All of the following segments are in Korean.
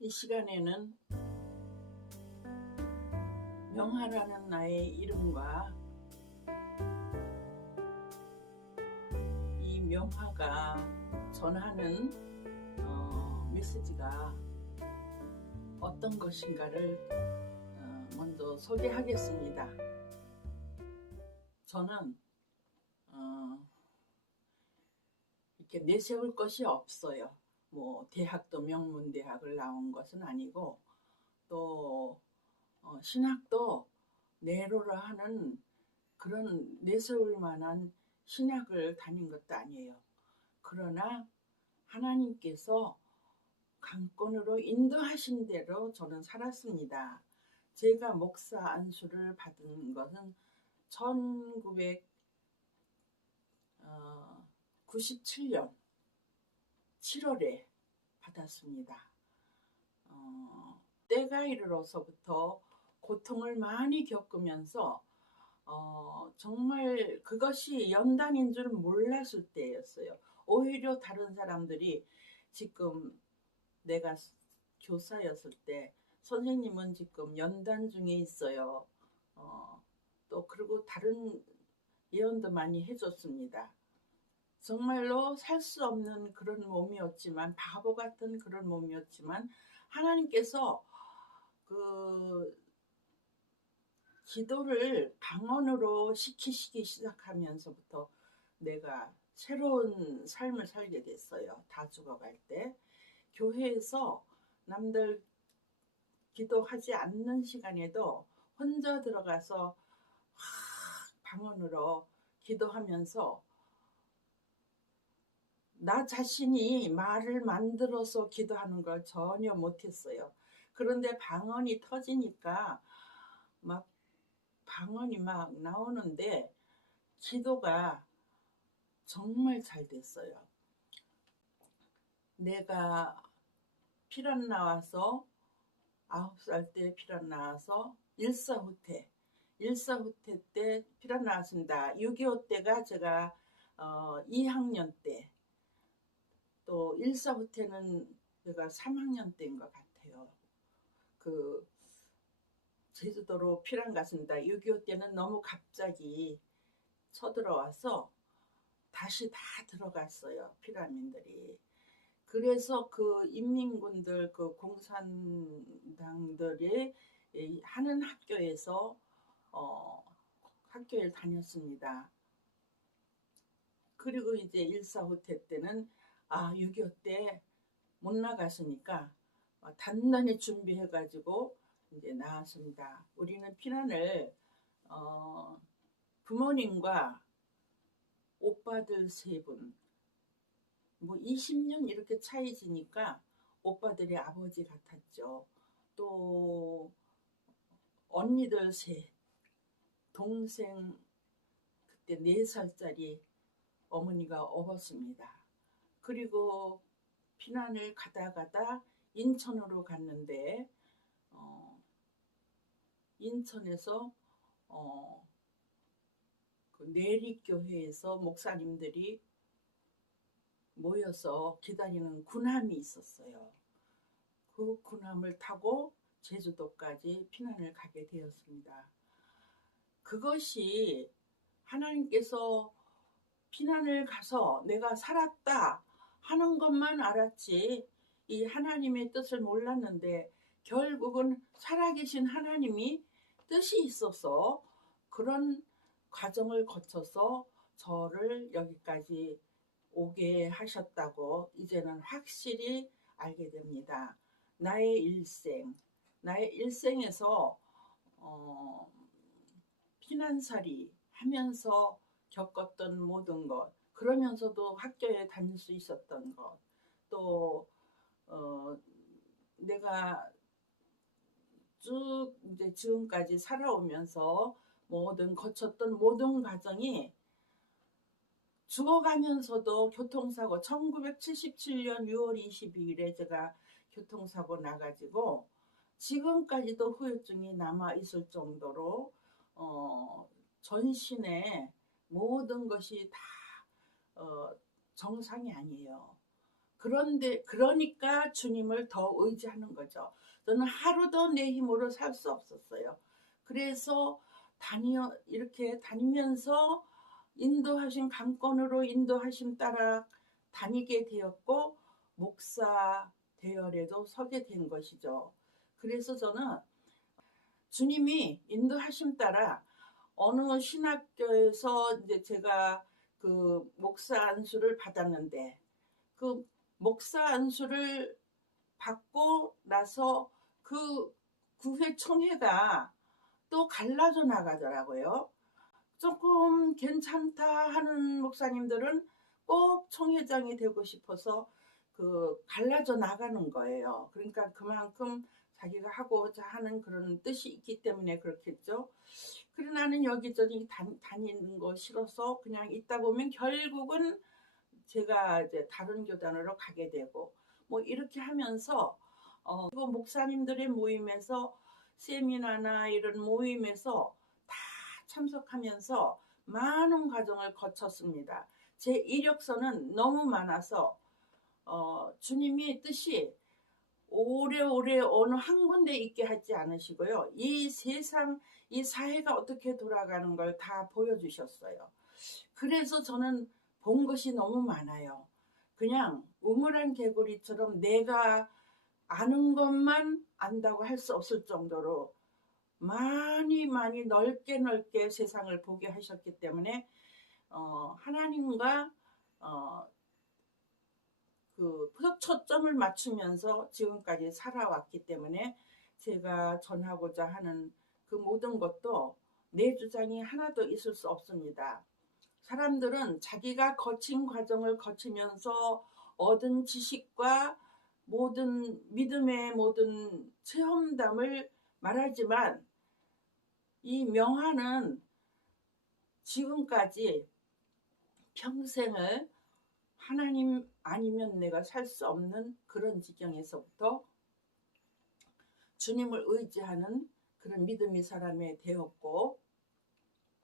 이 시간에는 명하라는 나의 이름과 이 명하가 전하는 메시지가 어떤 것인가를 먼저 소개하겠습니다. 저는 이렇게 내세울 것이 없어요. 뭐 대학도 명문대학을 나온 것은 아니고 또 신학도 내로라 하는 그런 내세울 만한 신학을 다닌 것도 아니에요. 그러나 하나님께서 강권으로 인도하신 대로 저는 살았습니다. 제가 목사 안수를 받은 것은 1997년 7월에 받았습니다. 때가 이르러서부터 고통을 많이 겪으면서 정말 그것이 연단인 줄 몰랐을 때였어요. 오히려 다른 사람들이 지금 내가 교사였을 때 선생님은 지금 연단 중에 있어요. 또 그리고 다른 예언도 많이 해줬습니다. 정말로 살 수 없는 그런 몸이었지만, 바보 같은 그런 몸이었지만 하나님께서 그 기도를 방언으로 시키시기 시작하면서부터 내가 새로운 삶을 살게 됐어요. 다 죽어갈 때 교회에서 남들 기도하지 않는 시간에도 혼자 들어가서 방언으로 기도하면서 나 자신이 말을 만들어서 기도하는 걸 전혀 못했어요. 그런데 방언이 터지니까 방언이 막 나오는데 기도가 정말 잘 됐어요. 내가 피란 나와서 9살 때 피란 나와서 일사후퇴 때 피란 나왔습니다. 6.25 때가 제가 2학년 때, 또 일사후퇴는 제가 3학년 때인 것 같아요. 그 제주도로 피란 갔습니다. 6.25 때는 너무 갑자기 쳐들어와서 다시 다 들어갔어요. 피란민들이. 그래서 그 인민군들, 그 공산당들이 하는 학교에서 학교를 다녔습니다. 그리고 이제 일사후퇴 때는 6.25 때 못 나갔으니까 단단히 준비해가지고 이제 나왔습니다. 우리는 피난을 부모님과 오빠들 3분, 뭐 20년 이렇게 차이 지니까 오빠들이 아버지 같았죠. 또 언니들 3, 동생 그때 4살짜리 어머니가 업었습니다. 그리고 피난을 가다 인천으로 갔는데 인천에서 그 내립교회에서 목사님들이 모여서 기다리는 군함이 있었어요. 그 군함을 타고 제주도까지 피난을 가게 되었습니다. 그것이 하나님께서 피난을 가서 내가 살았다 하는 것만 알았지 이 하나님의 뜻을 몰랐는데, 결국은 살아계신 하나님이 뜻이 있어서 그런 과정을 거쳐서 저를 여기까지 오게 하셨다고 이제는 확실히 알게 됩니다. 나의 일생에서 피난살이 하면서 겪었던 모든 것, 그러면서도 학교에 다닐 수 있었던 것, 또 내가 쭉 이제 지금까지 살아오면서 거쳤던 모든 과정이, 죽어가면서도 교통사고, 1977년 6월 22일에 제가 교통사고 나가지고 지금까지도 후유증이 남아있을 정도로 전신에 모든 것이 다 정상이 아니에요. 그런데 그러니까 주님을 더 의지하는 거죠. 저는 하루도 내 힘으로 살 수 없었어요. 그래서 이렇게 다니면서 인도하신 강권으로 인도하심 따라 다니게 되었고 목사 대열에도 서게 된 것이죠. 그래서 저는 주님이 인도하심 따라 어느 신학교에서 이제 제가 그 목사 안수를 받았는데 그 목사 안수를 받고 나서 그 구회 총회가 또 갈라져 나가더라고요. 조금 괜찮다 하는 목사님들은 꼭 총회장이 되고 싶어서 그 갈라져 나가는 거예요. 그러니까 그만큼 자기가 하고자 하는 그런 뜻이 있기 때문에 그렇겠죠. 그래 나는 여기저기 다니는 거 싫어서 그냥 있다 보면 결국은 제가 이제 다른 교단으로 가게 되고 뭐 이렇게 하면서 그 목사님들의 모임에서 세미나나 이런 모임에서 다 참석하면서 많은 과정을 거쳤습니다. 제 이력서는 너무 많아서 주님이 뜻이 오래오래 어느 한 군데 있게 하지 않으시고요. 이 세상, 이 사회가 어떻게 돌아가는 걸 다 보여주셨어요. 그래서 저는 본 것이 너무 많아요. 그냥 우물안 개구리처럼 내가 아는 것만 안다고 할 수 없을 정도로 많이 넓게 세상을 보게 하셨기 때문에 하나님과 그 초점을 맞추면서 지금까지 살아왔기 때문에 제가 전하고자 하는 그 모든 것도 내 주장이 하나도 있을 수 없습니다. 사람들은 자기가 거친 과정을 거치면서 얻은 지식과 모든 믿음의 모든 체험담을 말하지만 이 명화는 지금까지 평생을 하나님 아니면 내가 살 수 없는 그런 지경에서부터 주님을 의지하는 그런 믿음의 사람이 되었고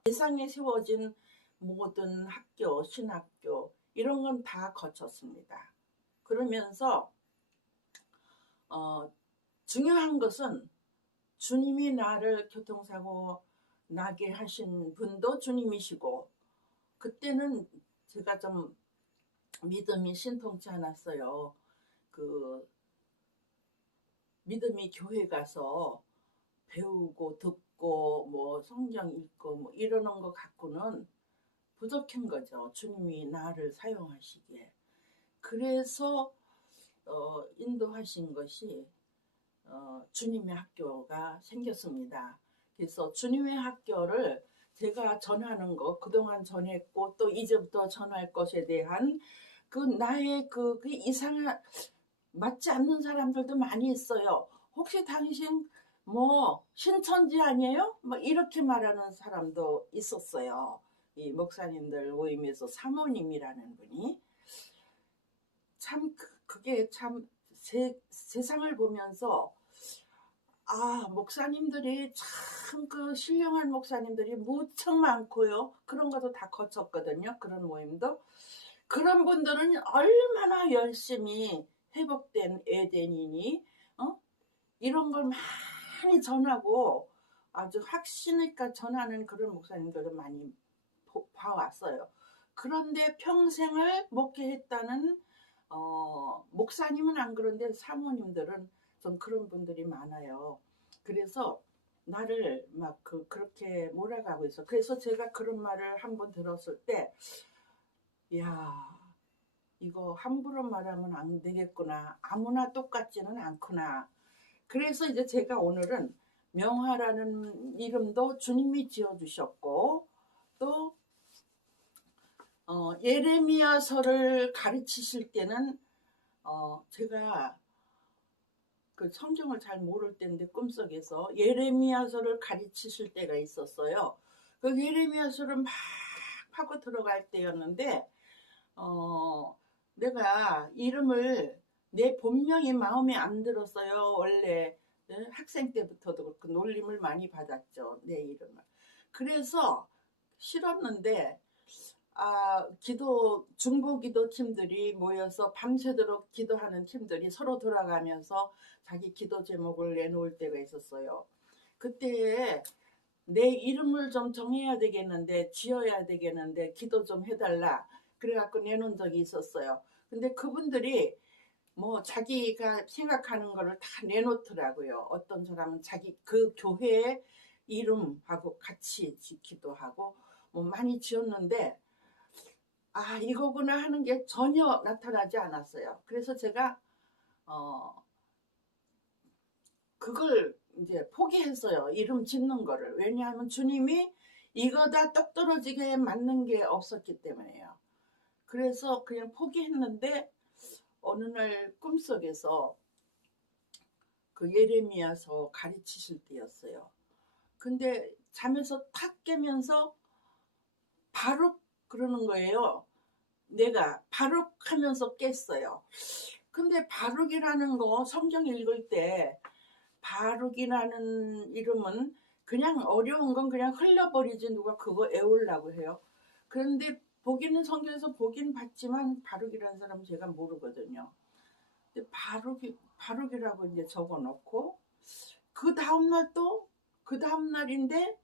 세상에 세워진 모든 학교, 신학교 이런 건 다 거쳤습니다. 그러면서 중요한 것은 주님이 나를 교통사고 나게 하신 분도 주님이시고 그때는 제가 좀 믿음이 신통치 않았어요. 그 믿음이 교회 가서 배우고 듣고 뭐 성경 읽고 뭐 이러는 거 갖고는 부족한 거죠. 주님이 나를 사용하시기에. 그래서 인도하신 것이 주님의 학교가 생겼습니다. 그래서 주님의 학교를 제가 전하는 거 그동안 전했고 또 이제부터 전할 것에 대한 그 나의 그 이상한 맞지 않는 사람들도 많이 있어요. 혹시 당신 뭐 신천지 아니에요? 뭐 이렇게 말하는 사람도 있었어요. 이 목사님들 모임에서 사모님이라는 분이 참 그게 참 세상을 보면서 목사님들이 참 그 신령한 목사님들이 무척 많고요. 그런 것도 다 거쳤거든요. 그런 모임도. 그런 분들은 얼마나 열심히 회복된 에덴이니 이런 걸 많이 전하고 아주 확신있게 전하는 그런 목사님들을 많이 봐왔어요. 그런데 평생을 목회했다는 목사님은 안 그런데 사모님들은 좀 그런 분들이 많아요. 그래서 나를 막 그렇게 몰아가고 있어. 그래서 제가 그런 말을 한번 들었을 때, 야, 이거 함부로 말하면 안 되겠구나. 아무나 똑같지는 않구나. 그래서 이제 제가 오늘은 명화라는 이름도 주님이 지어주셨고, 또 예레미야서를 가르치실 때는 제가 그 성경을 잘 모를 때인데 꿈속에서 예레미야서를 가르치실 때가 있었어요. 그 예레미야서를 막 파고 들어갈 때였는데 내가 이름을 내 본명이 마음에 안 들었어요. 원래 학생 때부터도 그렇고 놀림을 많이 받았죠. 내 이름을. 그래서 싫었는데 기도 중보 기도 팀들이 모여서 밤새도록 기도하는 팀들이 서로 돌아가면서 자기 기도 제목을 내놓을 때가 있었어요. 그때 내 이름을 좀 정해야 되겠는데, 지어야 되겠는데 기도 좀 해달라 그래갖고 내놓은 적이 있었어요. 근데 그분들이 뭐 자기가 생각하는 거를 다 내놓더라고요. 어떤 사람은 자기 그 교회의 이름하고 같이 짓기도 하고 뭐 많이 지었는데, 이거구나 하는 게 전혀 나타나지 않았어요. 그래서 제가 그걸 이제 포기했어요. 이름 짓는 거를. 왜냐하면 주님이 이거다 똑 떨어지게 맞는 게 없었기 때문에요. 그래서 그냥 포기했는데, 어느 날 꿈속에서 그 예레미야서 가르치실 때였어요. 근데 잠에서 탁 깨면서 바룩 그러는 거예요. 내가 바룩 하면서 깼어요. 근데 바룩이라는 거 성경 읽을 때 바룩이라는 이름은 그냥 어려운 건 그냥 흘려버리지 누가 그거 외우려고 해요. 그런데 보기는 성경에서 보긴 봤지만 바룩이라는 사람은 제가 모르거든요. 근데 바룩이라고 이제 적어 놓고, 그 다음날 또 그 다음날인데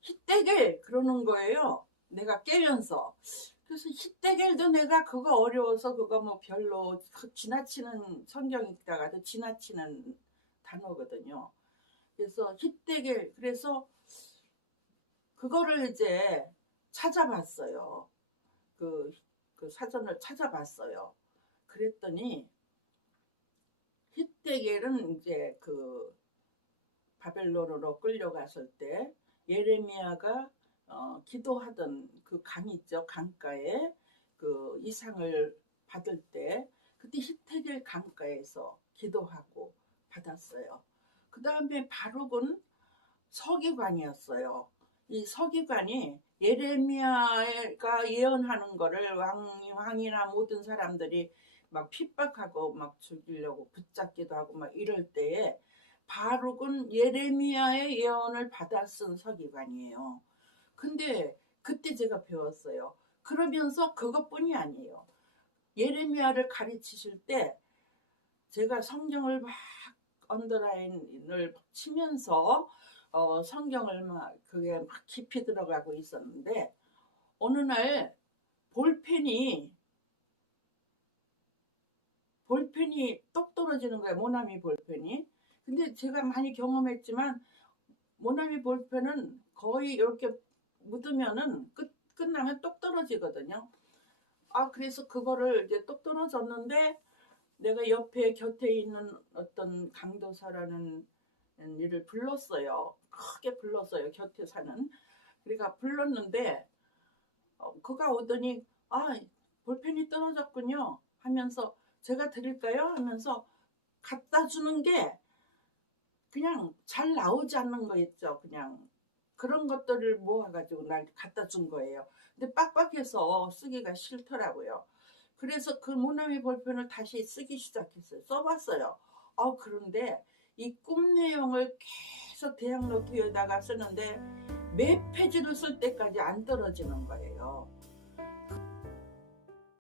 히데겔 그러는 거예요. 내가 깨면서. 그래서 히데겔도 내가 그거 어려워서 그거 뭐 별로 지나치는, 성경 읽다가도 지나치는 단어거든요. 그래서 히데겔, 그래서 그거를 이제 찾아봤어요. 그 사전을 찾아봤어요. 그랬더니 히데겔은 이제 그 바벨론으로 끌려갔을 때 예레미야가 기도하던 그 강 있죠. 강가에 그 이상을 받을 때 그때 히데겔 강가에서 기도하고 받았어요. 그 다음에 바룩은 서기관이었어요. 이 서기관이 예레미야가 예언하는 거를 왕이나 모든 사람들이 막 핍박하고 막 죽이려고 붙잡기도 하고 막 이럴 때에 바룩은 예레미야의 예언을 받아 쓴 서기관이에요. 근데 그때 제가 배웠어요. 그러면서 그것뿐이 아니에요. 예레미야를 가르치실 때 제가 성경을 막 언더라인을 치면서 성경을 막 그게 막 깊이 들어가고 있었는데, 어느 날 볼펜이 똑 떨어지는 거예요. 모나미 볼펜이. 근데 제가 많이 경험했지만 모나미 볼펜은 거의 이렇게 묻으면은 끝나면 똑 떨어지거든요. 그래서 그거를 이제 똑 떨어졌는데, 내가 옆에 곁에 있는 어떤 강도사라는 일을 불렀어요. 크게 불렀어요. 곁에 사는. 그러니까 불렀는데 그가 오더니 볼펜이 떨어졌군요 하면서, 제가 드릴까요 하면서 갖다 주는 게 그냥 잘 나오지 않는 거 있죠. 그냥 그런 것들을 모아가지고 날 갖다 준 거예요. 근데 빡빡해서 쓰기가 싫더라고요. 그래서 그 모나미 볼펜을 다시 쓰기 시작했어요. 써봤어요. 그런데 이 꿈 내용을 계속 대학 노트에다가 쓰는데 몇 페이지를 쓸 때까지 안 떨어지는 거예요.